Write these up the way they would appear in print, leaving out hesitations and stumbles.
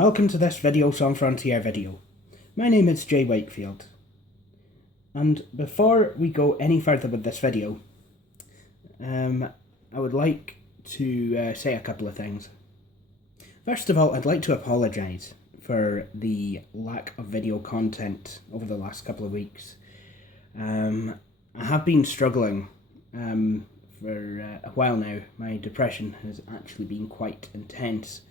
welcome to this Video Sans Frontières video. My name is Jay Wakefield, and before we go any further with this video, I would like to say a couple of things. First of all, I'd like to apologise for the lack of video content over the last couple of weeks. I have been struggling for a while now. My depression has actually been quite intense.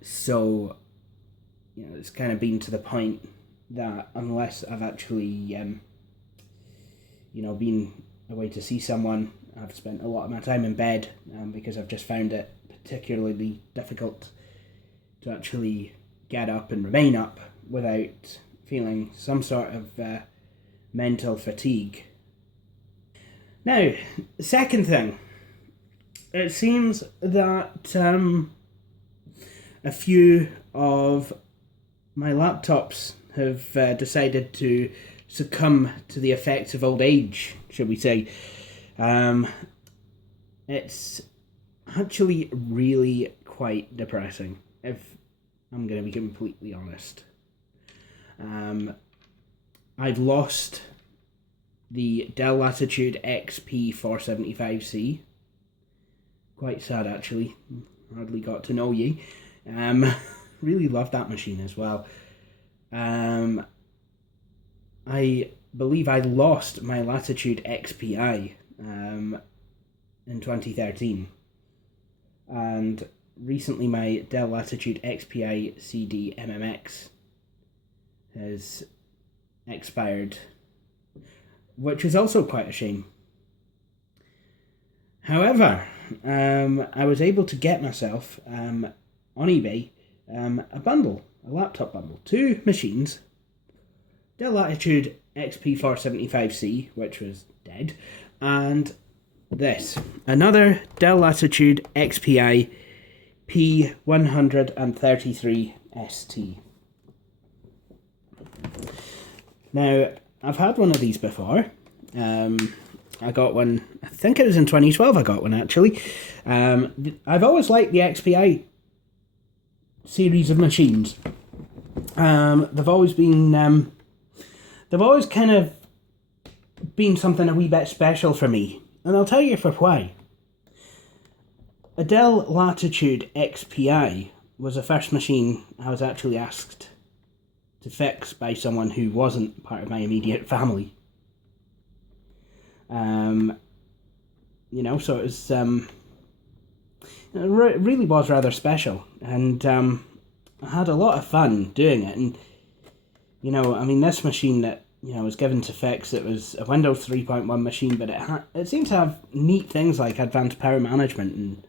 So, it's kind of been to the point that unless I've actually, been away to see someone, I've spent a lot of my time in bed because I've just found it particularly difficult to actually get up and remain up without feeling some sort of mental fatigue. Now, the second thing, it seems that a few of my laptops have decided to succumb to the effects of old age, should we say. It's actually really quite depressing, if I'm going to be completely honest. I've lost the Dell Latitude XP475C. Quite sad, actually. Hardly got to know ye. Really love that machine as well. I believe I lost my Latitude XPI in 2013. And recently my Dell Latitude XPI CD MMX has expired, which is also quite a shame. However, I was able to get myself on eBay a bundle, a laptop bundle, two machines, Dell Latitude XP475C, which was dead, and this, another Dell Latitude XPI P133ST. Now, I've had one of these before. I got one, I think it was in 2012 I got one actually. I've always liked the XPI series of machines. They've always kind of been something a wee bit special for me. And I'll tell you for why. A Dell Latitude XPI was the first machine I was actually asked to fix by someone who wasn't part of my immediate family. So it was, it really was rather special, and I had a lot of fun doing it. And this machine that was given to fix, it was a Windows 3.1 machine, but it seemed to have neat things like advanced power management and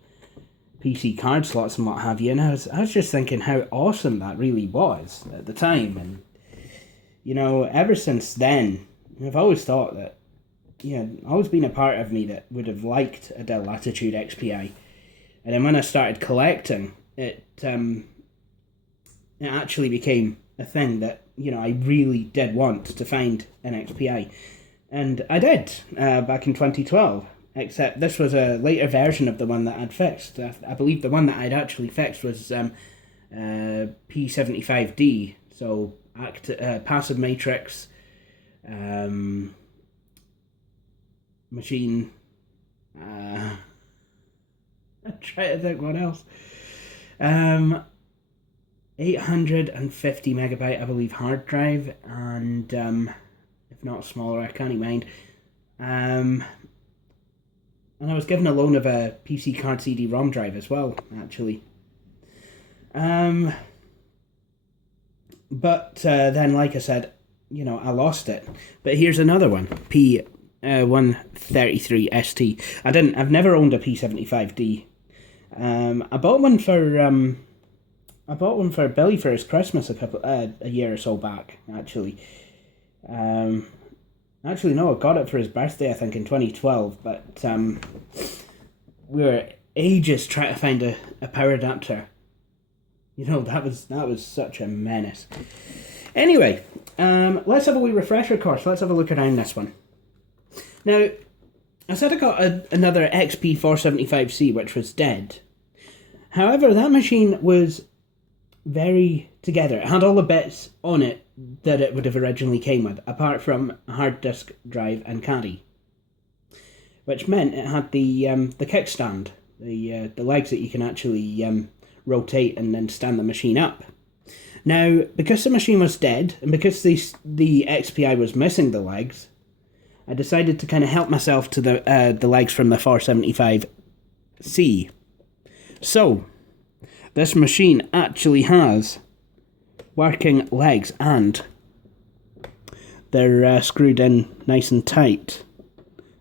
PC card slots and what have you. And I was just thinking how awesome that really was at the time. And ever since then, I've always thought that, always been a part of me that would have liked a Dell Latitude XPI. And then when I started collecting, it actually became a thing that, I really did want to find an XPI. And I did, back in 2012. Except this was a later version of the one that I'd fixed. I believe the one that I'd actually fixed was P75D. So, passive matrix, machine, I'm trying to think what else. 850 megabyte, I believe, hard drive, and if not smaller, I can't mind. And I was given a loan of a PC card CD-ROM drive as well, actually. But then, like I said, I lost it. But here's another one, P133ST. I've never owned a P75D. I bought one for Billy for his Christmas a year or so back, actually. Actually, no, I got it for his birthday, I think, in 2012, but we were ages trying to find a power adapter. That was such a menace. Anyway, let's have a wee refresher course. Let's have a look around this one. Now, I said I got another XP475C, which was dead. However, that machine was very together. It had all the bits on it that it would have originally came with, apart from a hard disk drive and caddy, which meant it had the kickstand, the legs that you can actually rotate and then stand the machine up. Now, because the machine was dead and because the XPI was missing the legs, I decided to kind of help myself to the legs from the 475C. So, this machine actually has working legs, and they're screwed in nice and tight.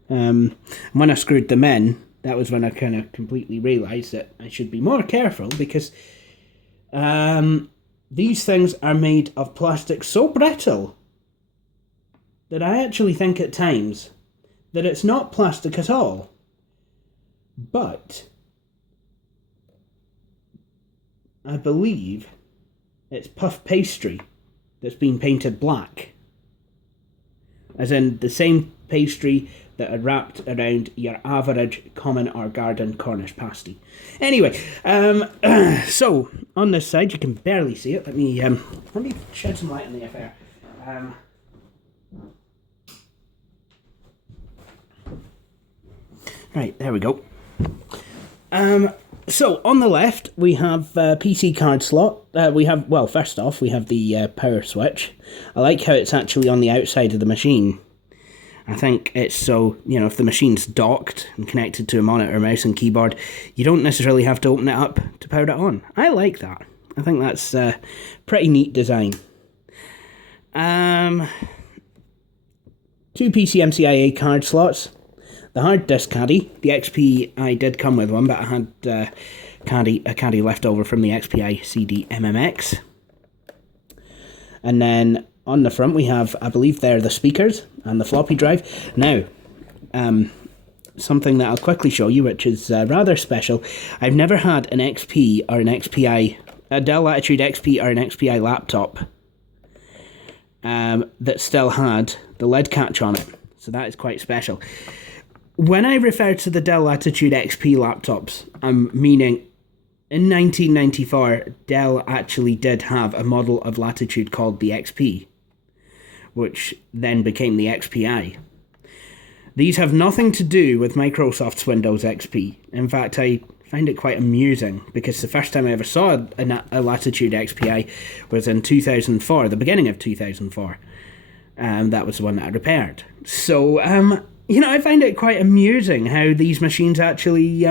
When I screwed them in, that was when I kind of completely realised that I should be more careful, because these things are made of plastic so brittle that I actually think at times that it's not plastic at all, but I believe it's puff pastry that's been painted black. As in the same pastry that are wrapped around your average common or garden Cornish pasty. Anyway, so on this side you can barely see it. Let me shed some light on the affair. Right, there we go. So on the left we have a PC card slot. First off we have the power switch. I like how it's actually on the outside of the machine. I think it's so, if the machine's docked and connected to a monitor, mouse and keyboard, you don't necessarily have to open it up to power it on. I like that. I think that's a pretty neat design. 2 PCMCIA card slots. The hard disk caddy. The XP, I did come with one, but I had a caddy left over from the XPI CD MMX. And then on the front we have, I believe they're the speakers and the floppy drive. Now, something that I'll quickly show you, which is rather special. I've never had an XP or an XPI, a Dell Latitude XP or an XPI laptop that still had the lead catch on it. So that is quite special. When I refer to the Dell Latitude XP laptops, I'm meaning in 1994, Dell actually did have a model of Latitude called the XP, which then became the XPI. These have nothing to do with Microsoft's Windows XP. In fact, I find it quite amusing, because the first time I ever saw a Latitude XPI was in 2004, the beginning of 2004. That was the one that I repaired. So, I find it quite amusing how these machines actually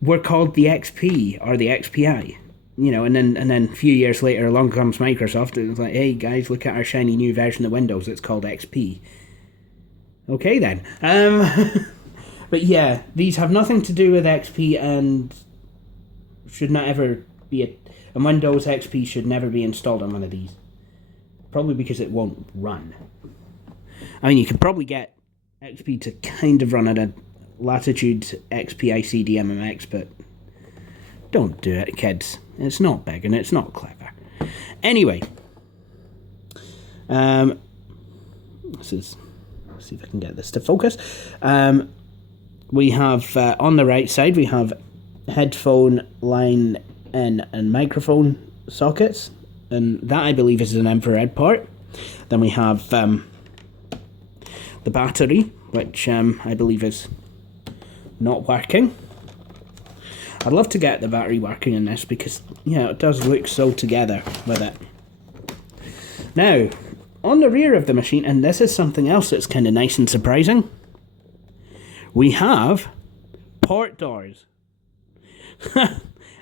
were called the XP or the XPI. And then a few years later along comes Microsoft and it's like, hey guys, look at our shiny new version of Windows, it's called XP. Okay then. But yeah, these have nothing to do with XP and should not ever be and Windows XP should never be installed on one of these. Probably because it won't run. I mean, you could probably get XP to kind of run at a Latitude XPI CD MMX, but don't do it, kids. It's not big and it's not clever. Anyway, let's see if I can get this to focus. We have on the right side we have headphone line in and microphone sockets, and that I believe is an infrared port. Then we have the battery, which I believe is not working. I'd love to get the battery working in this because, it does look so together with it. Now, on the rear of the machine, and this is something else that's kind of nice and surprising, we have port doors.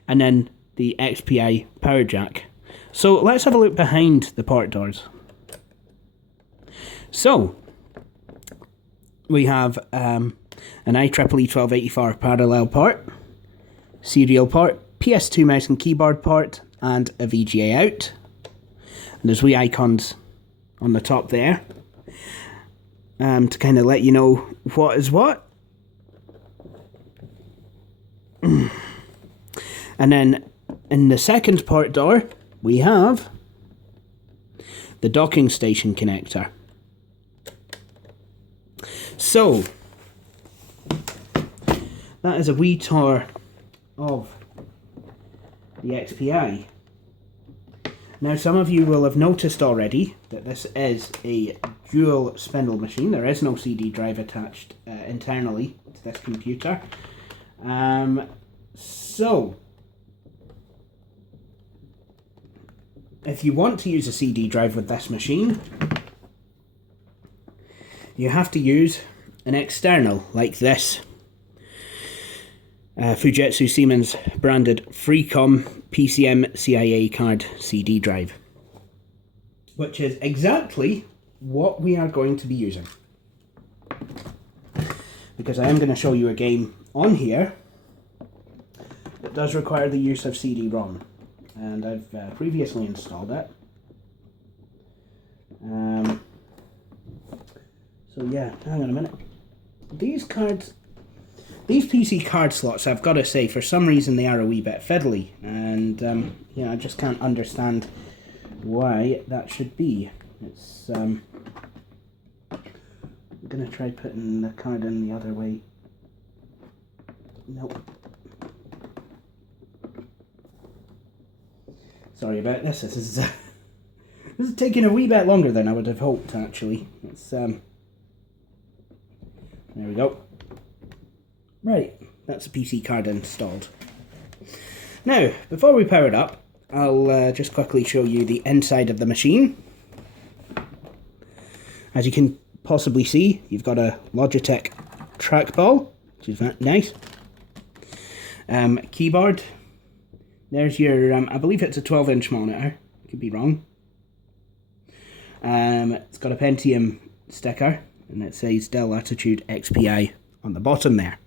And then the XPI power jack. So let's have a look behind the port doors. So, we have an IEEE 1284 parallel port, serial port, PS2 mouse and keyboard port, and a VGA out. And there's wee icons on the top there to kind of let you know what is what. And then in the second port door we have the docking station connector. So that is a wee tour of the XPI. Now, some of you will have noticed already that this is a dual spindle machine. There is no CD drive attached internally to this computer. So, if you want to use a CD drive with this machine, you have to use an external like this Fujitsu Siemens branded Freecom PCM CIA card CD drive, which is exactly what we are going to be using, because I am going to show you a game on here that does require the use of CD-ROM, and I've previously installed it. So yeah, hang on a minute. These PC card slots, I've got to say, for some reason they are a wee bit fiddly, and you know, I just can't understand why that should be. It's I'm gonna try putting the card in the other way. Nope. Sorry about this. This is taking a wee bit longer than I would have hoped. Actually, it's there we go. Right, that's a PC card installed. Now, before we power it up, I'll just quickly show you the inside of the machine. As you can possibly see, you've got a Logitech trackball, which is nice. Keyboard. There's your, I believe it's a 12-inch monitor. Could be wrong. It's got a Pentium sticker, and it says Dell Latitude XPI on the bottom there.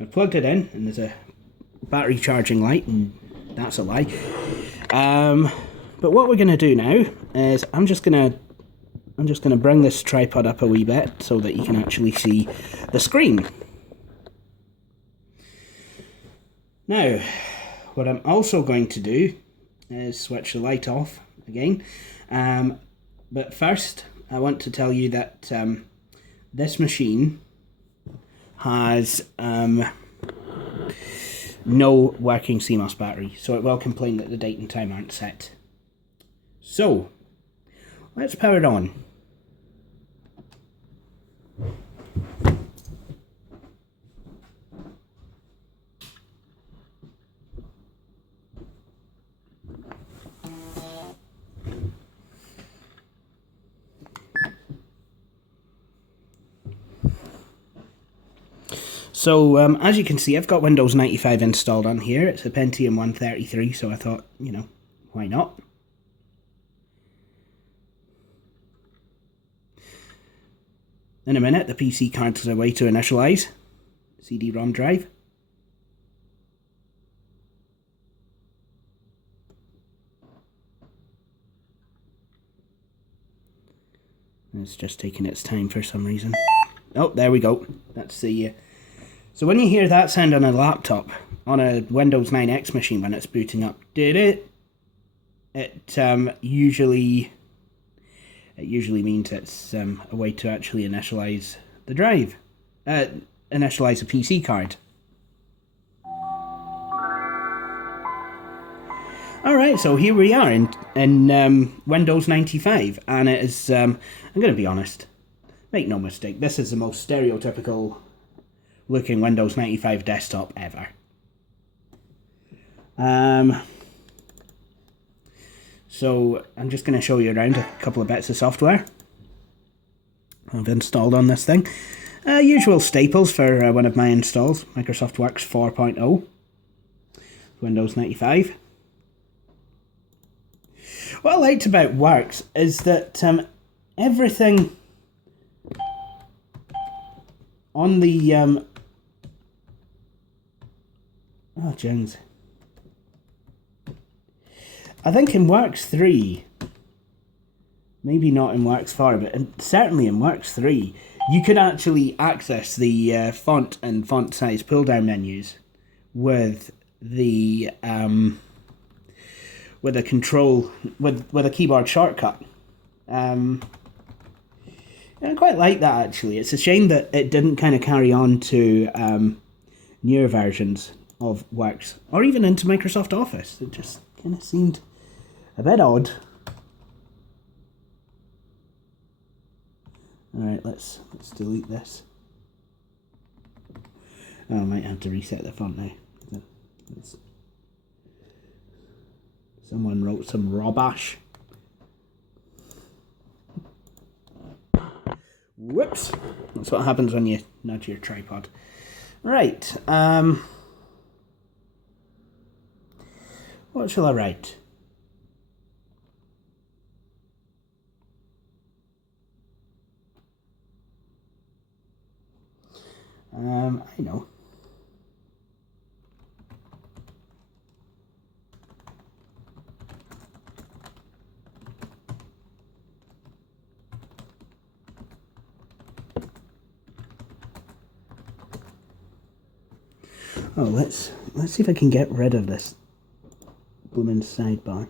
I've plugged it in, and there's a battery charging light, and that's a lie. But what we're going to do now is I'm just going to bring this tripod up a wee bit so that you can actually see the screen. Now, what I'm also going to do is switch the light off again. But first, I want to tell you that this machine has no working CMOS battery, so it will complain that the date and time aren't set. So, let's power it on. So, as you can see, I've got Windows 95 installed on here. It's a Pentium 133, so I thought, you know, why not? In a minute, the PC card's away to initialize. CD-ROM drive. It's just taking its time for some reason. Oh, there we go. That's the... So when you hear that sound on a laptop, on a Windows 9X machine when it's booting up, it usually means it's a way to actually initialize the drive, initialize a PC card. Alright, so here we are in Windows 95, and it is, I'm going to be honest, make no mistake, this is the most stereotypical looking Windows 95 desktop ever. So I'm just going to show you around a couple of bits of software I've installed on this thing. Usual staples for one of my installs, Microsoft Works 4.0, Windows 95. What I liked about Works is that everything on the oh, Jones. I think in Works 3, maybe not in Works 4, but certainly in Works 3, you could actually access the font and font size pull down menus with the with a control with a keyboard shortcut. I quite like that actually. It's a shame that it didn't kind of carry on to newer versions. of Works, or even into Microsoft Office. It just kind of seemed a bit odd. Alright, let's delete this. Oh, I might have to reset the font now. Someone wrote some rubbish. Whoops. That's what happens when you nudge your tripod. Right. What shall I write? I know. Oh, let's see if I can get rid of this blooming sidebar.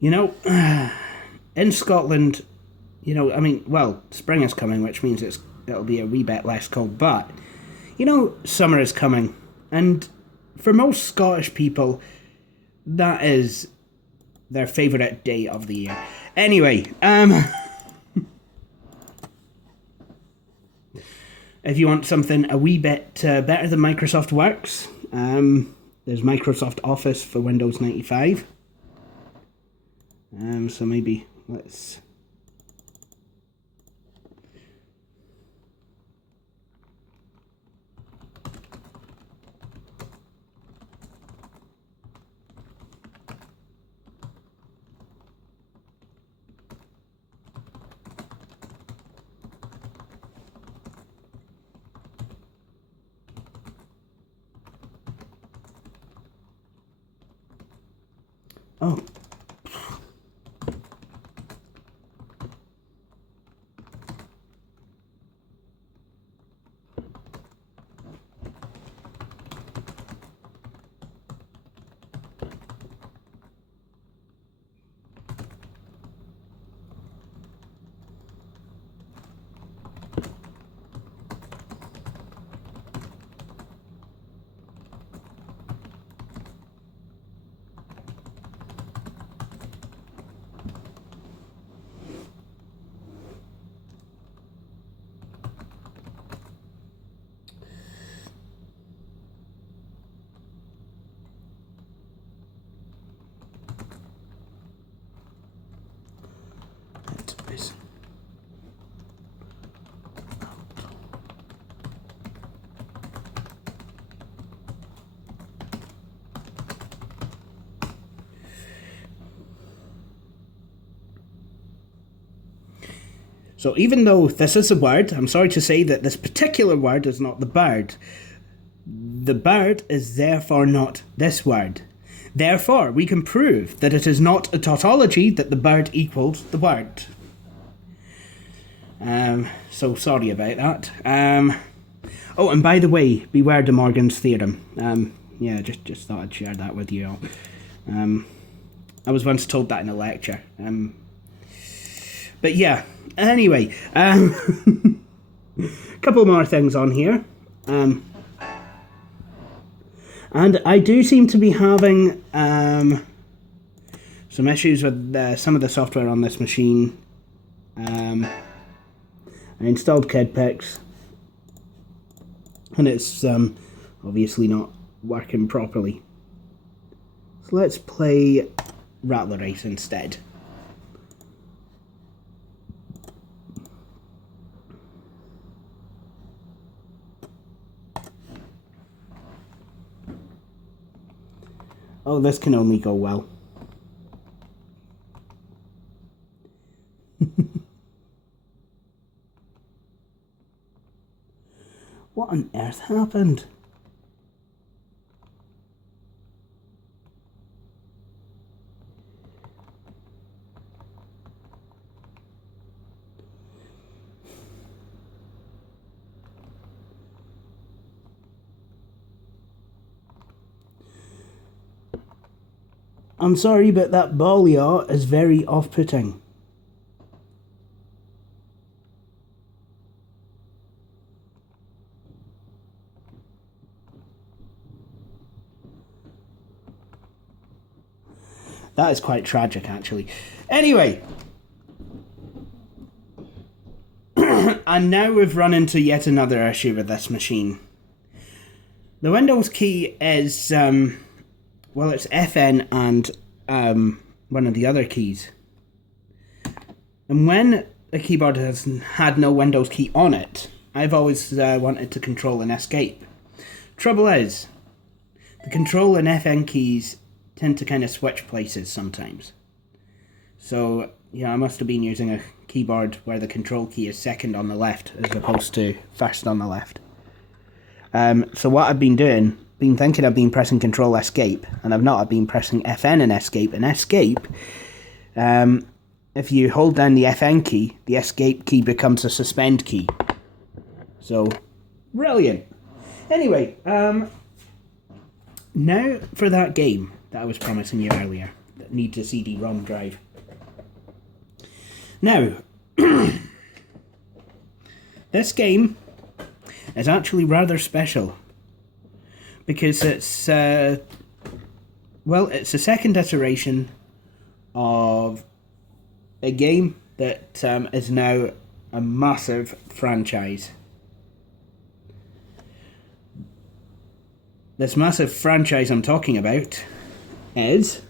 You know, in Scotland, you know, I mean, well, spring is coming, which means it'll be a wee bit less cold, but, you know, summer is coming, and for most Scottish people, that is their favourite day of the year. Anyway, if you want something a wee bit better than Microsoft Works, there's Microsoft Office for Windows 95. So maybe let's... Oh. So even though this is a word, I'm sorry to say that this particular word is not the bird. The bird is therefore not this word. Therefore, we can prove that it is not a tautology that the bird equals the word. So sorry about that. Oh, and by the way, beware De Morgan's theorem. Yeah, just thought I'd share that with you all. I was once told that in a lecture. But yeah, anyway, a couple more things on here. And I do seem to be having some issues with some of the software on this machine. I installed KidPix, and it's obviously not working properly. So let's play Rattler Race instead. Oh, this can only go well. What on earth happened? I'm sorry, but that ball yaw is very off-putting. That is quite tragic, actually. Anyway. And now we've run into yet another issue with this machine. The Windows key is, well, it's FN and one of the other keys. And when a keyboard has had no Windows key on it, I've always wanted to control and escape. Trouble is, the control and FN keys tend to kind of switch places sometimes. So, yeah, I must have been using a keyboard where the control key is second on the left as opposed to first on the left. So what I've been doing, been thinking I've been pressing control escape, and I've not. I've been pressing FN and escape. And escape, if you hold down the FN key, the escape key becomes a suspend key. So, brilliant. Anyway, now for that game that I was promising you earlier, that needs a CD-ROM drive. Now, this game is actually rather special because it's, well, it's the second iteration of a game that is now a massive franchise. This massive franchise I'm talking about is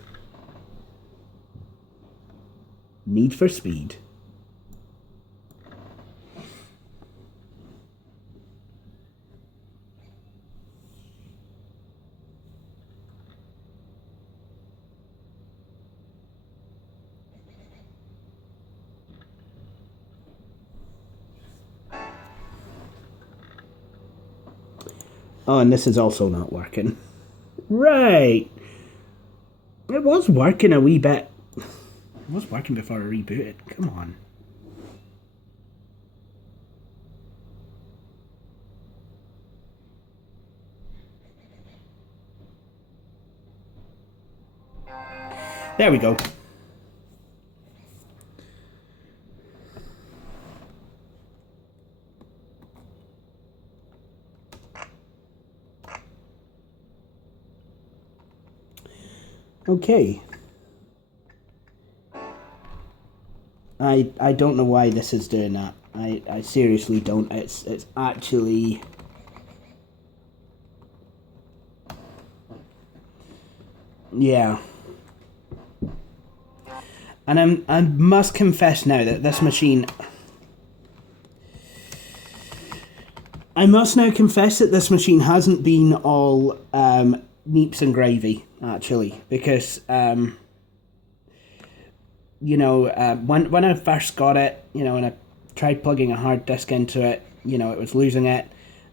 Need for Speed. Oh, and this is also not working. Right. It was working a wee bit. It was working before I rebooted. Come on. There we go. Okay. I don't know why this is doing that. I seriously don't. It's actually... Yeah. And I must confess now that this machine... I must now confess that this machine hasn't been all neeps and gravy, actually, because... you know, when I first got it, you know, and I tried plugging a hard disk into it, you know, it was losing it.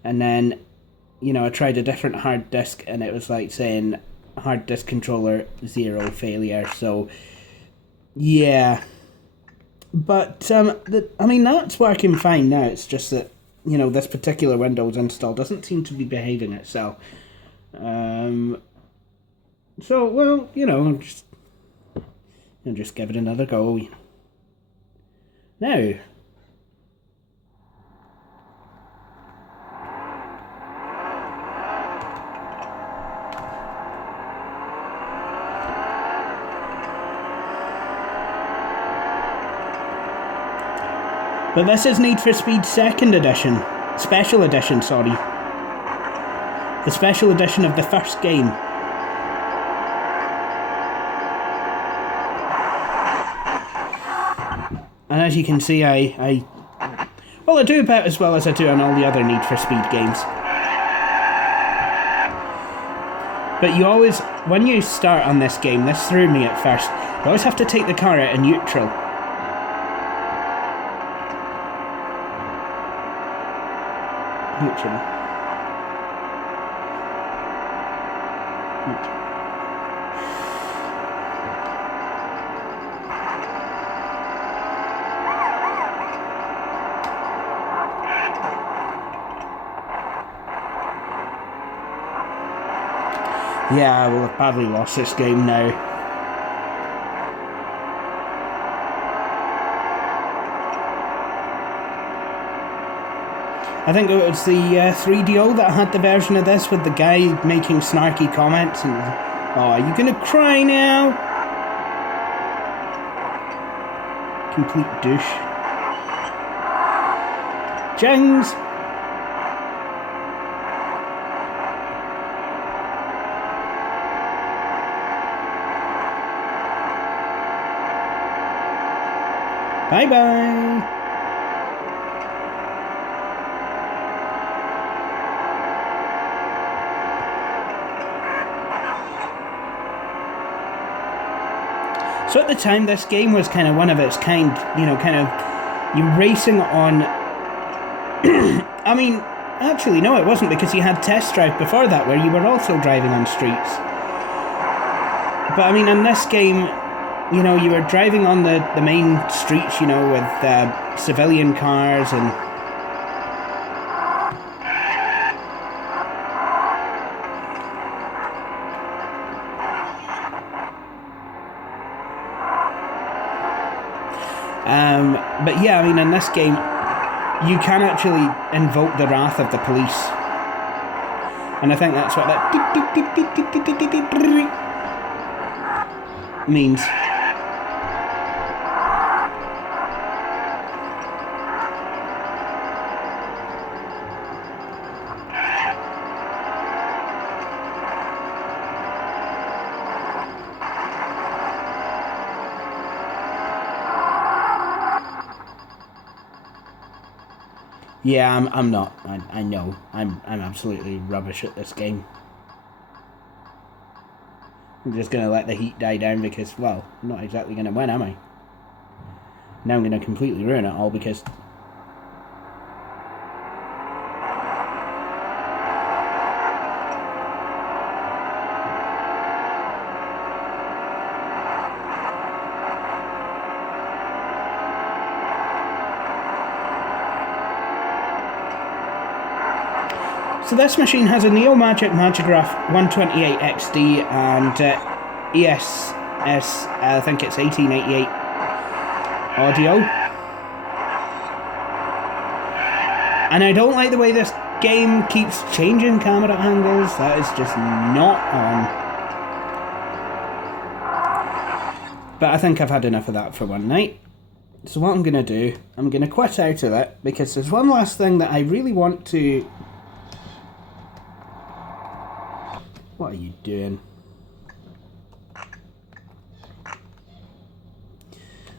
And then, you know, I tried a different hard disk and it was like saying hard disk controller 0 failure. So, yeah. But, I mean, that's working fine now. It's just that, you know, this particular Windows install doesn't seem to be behaving itself. So, well, you know, just give it another go. Now, but this is Need for Speed Second Edition. Special Edition, sorry. The Special Edition of the first game. And as you can see, I do about as well as I do on all the other Need for Speed games. But you always, when you start on this game, this threw me at first, you always have to take the car out of neutral. Neutral. Yeah, I will have badly lost this game now. I think it was the 3DO that had the version of this with the guy making snarky comments and, oh, are you gonna cry now? Complete douche. Jings! Bye-bye! So at the time, this game was kind of one of its kind, you know, kind of, you're racing on, I mean, actually, no, it wasn't, because you had Test Drive before that, where you were also driving on streets. But I mean, in this game, you know, you were driving on the main streets, you know, with civilian cars and... but yeah, I mean, in this game, you can actually invoke the wrath of the police. And I think that's what that means. Yeah, I'm not. I know. I'm absolutely rubbish at this game. I'm just gonna let the heat die down because, well, I'm not exactly gonna win, am I? Now I'm gonna completely ruin it all because... So this machine has a Neomagic Magigraph 128 XD and ESS, I think it's 1888 audio. And I don't like the way this game keeps changing camera angles. That is just not on. But I think I've had enough of that for one night. So what I'm going to do, I'm going to quit out of it because there's one last thing that I really want to... What are you doing?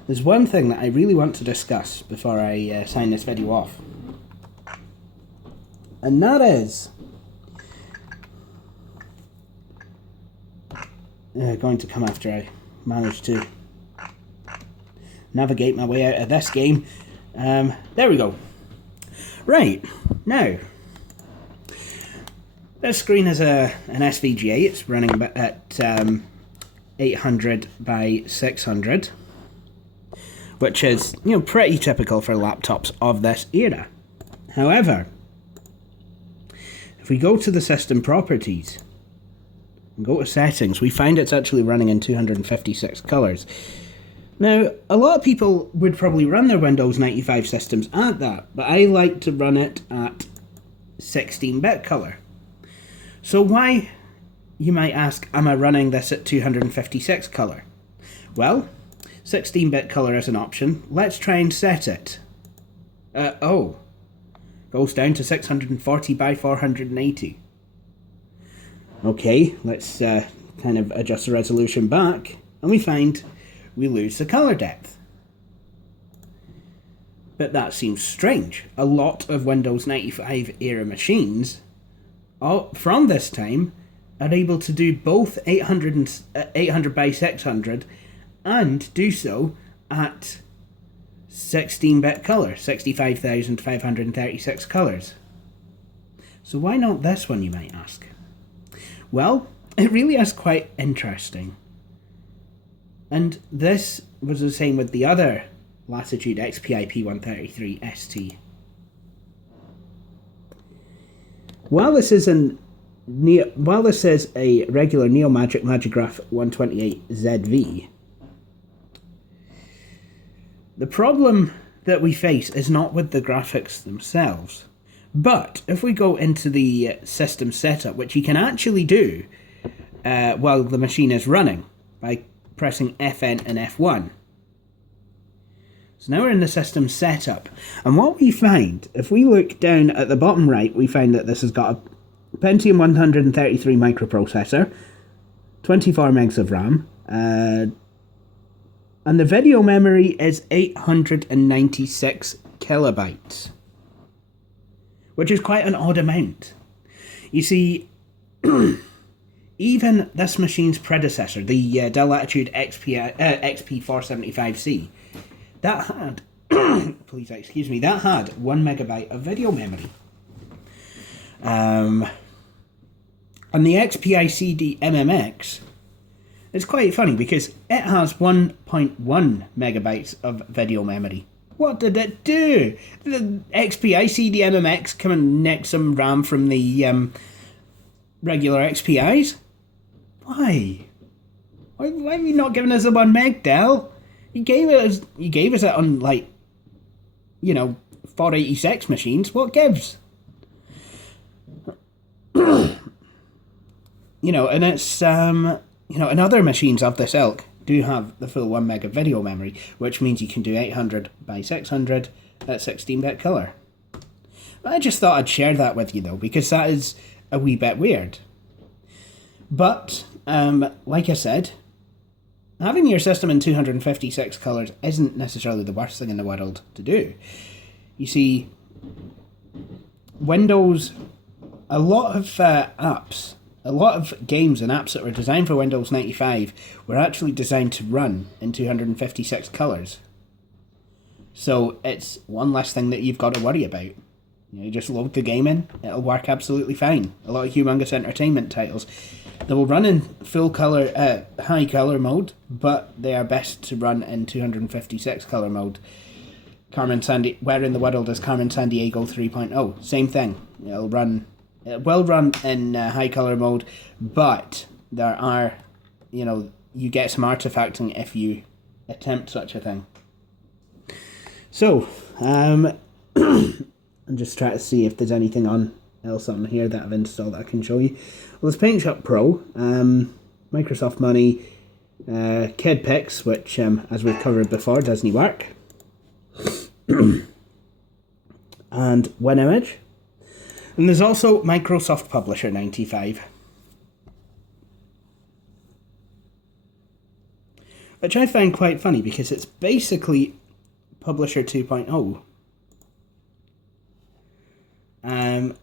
There's one thing that I really want to discuss before I sign this video off. And that is... going to come after I manage to navigate my way out of this game. There we go. Right, now... This screen is an SVGA. It's running at 800 by 600, which is, you know, pretty typical for laptops of this era. However, if we go to the system properties and go to settings, we find it's actually running in 256 colors. Now, a lot of people would probably run their Windows 95 systems at that, but I like to run it at 16-bit color. So why, you might ask, am I running this at 256 color? Well, 16-bit color is an option. Let's try and set it. Goes down to 640 by 480. Okay, let's kind of adjust the resolution back, and we find we lose the color depth. But that seems strange. A lot of Windows 95 era machines from this time are able to do both 800 by 600 and do so at 16-bit color, 65,536 colors. So why not this one, you might ask? Well, it really is quite interesting. And this was the same with the other Latitude XPI P133 ST. While this is a regular Neomagic Magigraph 128 ZV, the problem that we face is not with the graphics themselves, But if we go into the system setup, which you can actually do while the machine is running by pressing Fn and F1. So now we're in the system setup, and what we find, if we look down at the bottom right, we find that this has got a Pentium 133 microprocessor, 24 megs of RAM, and the video memory is 896 kilobytes, which is quite an odd amount. You see, even this machine's predecessor, the Dell Latitude XP475C, that had, please excuse me, that had 1 megabyte of video memory. And the XPI-CD MMX is quite funny because it has 1.1 megabytes of video memory. What did it do? Did the XPI-CD MMX come and nick some RAM from the regular XPIs? Why? Why have you not given us a 1 meg, Dell? You gave us it on, like, 486 machines. What gives? And it's and other machines of this ilk do have the full 1 meg of video memory, which means you can do 800 by 600 at 16-bit color. I just thought I'd share that with you, though, because that is a wee bit weird. But, like I said, having your system in 256 colours isn't necessarily the worst thing in the world to do. You see, Windows, a lot of apps, a lot of games and apps that were designed for Windows 95 were actually designed to run in 256 colours. So it's one less thing that you've got to worry about. You just load the game in, it'll work absolutely fine. A lot of humongous entertainment titles, they will run in full colour, high colour mode, but they are best to run in 256 colour mode. Where in the World is Carmen Sandiego 3.0? Same thing. It will run in high colour mode, but there are, you get some artifacting if you attempt such a thing. So, I'm just trying to see if there's anything else on here that I've installed that I can show you. Well, there's PaintShop Pro, Microsoft Money, KidPix, which, as we've covered before, doesn't work, and WinImage. And there's also Microsoft Publisher 95, which I find quite funny because it's basically Publisher 2.0. And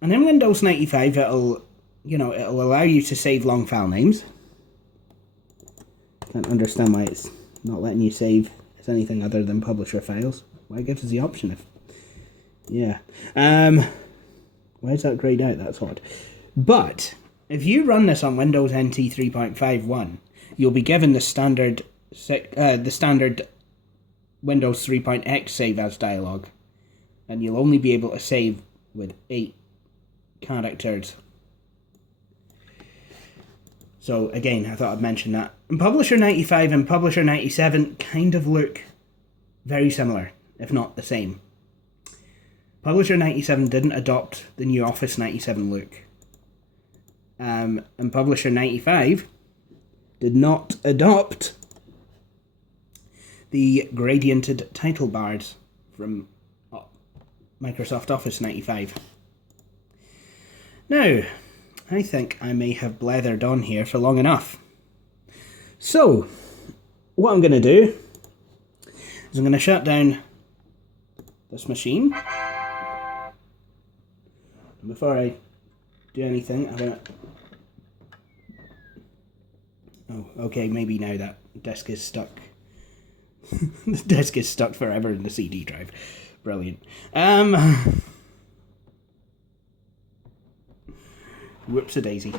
in Windows 95, it'll allow you to save long file names. Can't understand why it's not letting you save as anything other than publisher files. Why it gives us the option if... Yeah. Why is that grayed out? That's odd. But if you run this on Windows NT 3.51, you'll be given the standard Windows 3.x save as dialog, and you'll only be able to save with 8 characters. So again, I thought I'd mention that. And Publisher 95 and Publisher 97 kind of look very similar, if not the same. Publisher 97 didn't adopt the new Office 97 look. And Publisher 95 did not adopt the gradiented title bars from Microsoft Office 95. Now, I think I may have blathered on here for long enough. So, what I'm going to do is I'm going to shut down this machine. And before I do anything, I'm going to... Oh, okay, maybe now that disk is stuck. The disk is stuck forever in the CD drive. Brilliant. Whoops-a-daisy.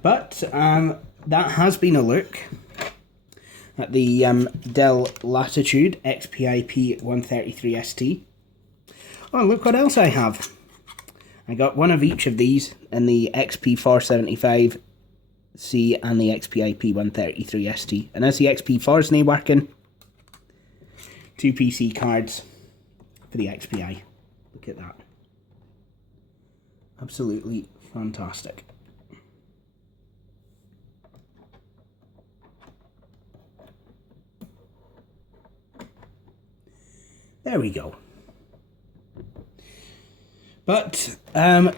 But that has been a look at the Dell Latitude XPI P133ST. Oh, look what else I have. I got one of each of these in the XP475C and the XPI P133ST. And as the XP4 is now working, 2 PC cards for the XPI. Look at that. Absolutely fantastic. There we go. But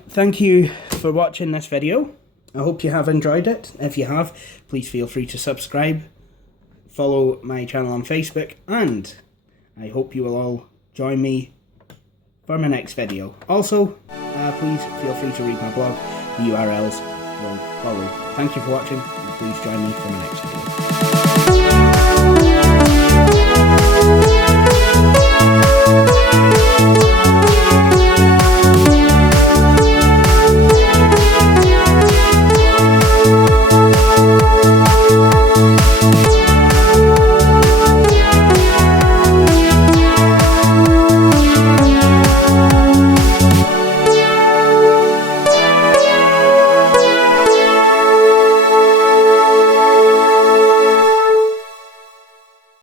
thank you for watching this video. I hope you have enjoyed it. If you have, please feel free to subscribe, follow my channel on Facebook, and I hope you will all join me for my next video. Also, please feel free to read my blog. The URLs will follow. Thank you for watching, and please join me for my next video.